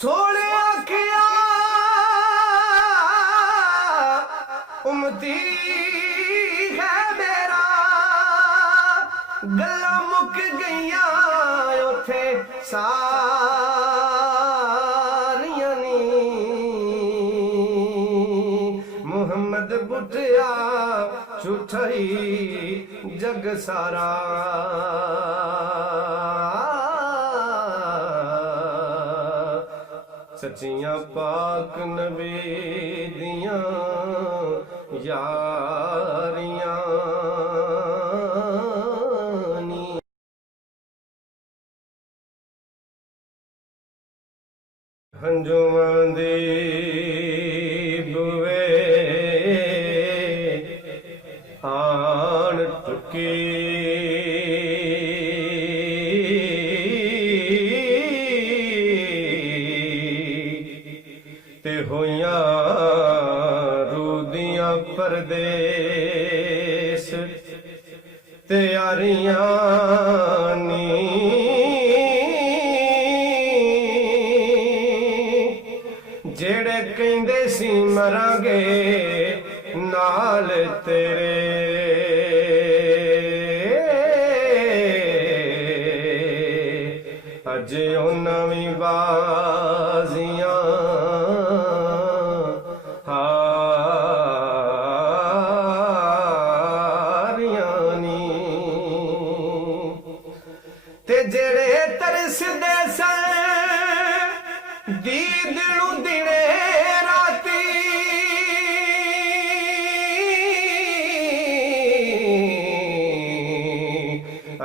सोने आखिया उमती है मेरा गल्ला मुक गईया उथे सारियां नी मुहम्मद बुटिया झूठाई जग सारा सच्चियां पाक नबी दियां यारियां नी हंजुमां दी बुवे आन टुकी ते होइयां रूदियां परदेस ते यारियां नी जेड़े कहंदे सी मरांगे नाल तेरे अजे उन्हां वी बाजियां ते जेड़े तरसदे सन दीद नूं दिने राती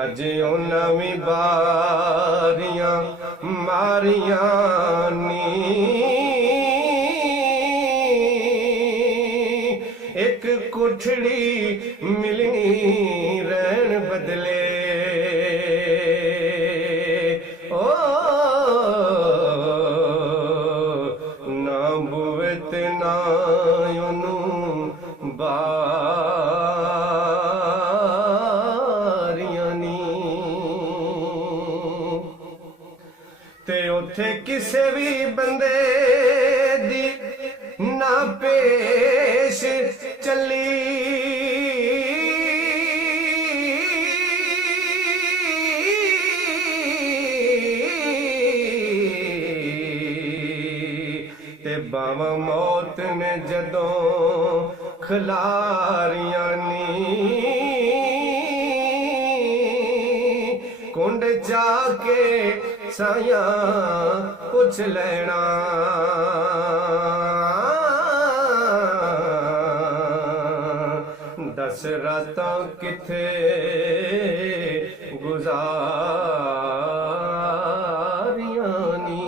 अजे उन्हां वी बारियां मारियां नी एक कुठड़ी मिलनी रहन बदले ओ ना बुवे ते ना ओनू बारियां नी ते उथे किसे भी बंदे दी ना पेश चली ते बावा मौत ने जदों खलारियां नी कुंड जाके साया पुछ लेना दस रातां किथे गुजारियां नी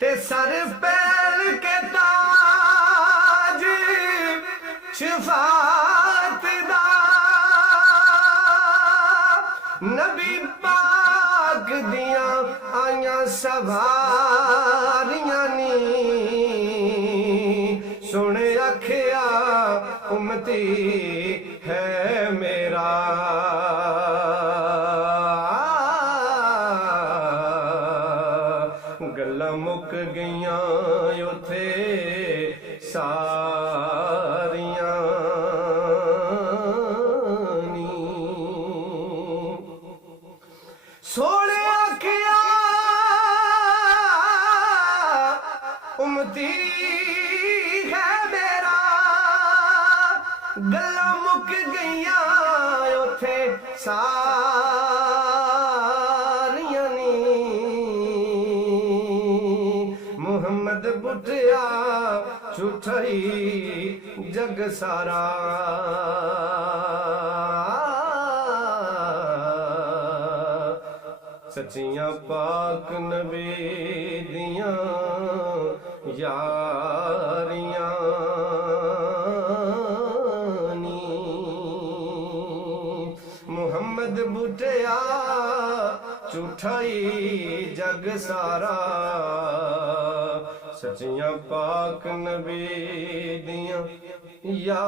ते सर पहल के ताज शिफात दा नबी पाक दियां आइयां सवारियां नी सुने आखिया उम्मती है मेरा गल्लां मुक गईयां उथे सारियां नी सोने आखिया उम्मती है मेरा गल्लां मुक गईयां उथे सारियां नी मुहम्मद बुटिया झूठाई जग सारा सच्चियां पाक नबी दियां यारियां नी मुहम्मद बुटिया झूठाई जग सारा सच्चियां पाक नबी दियां यार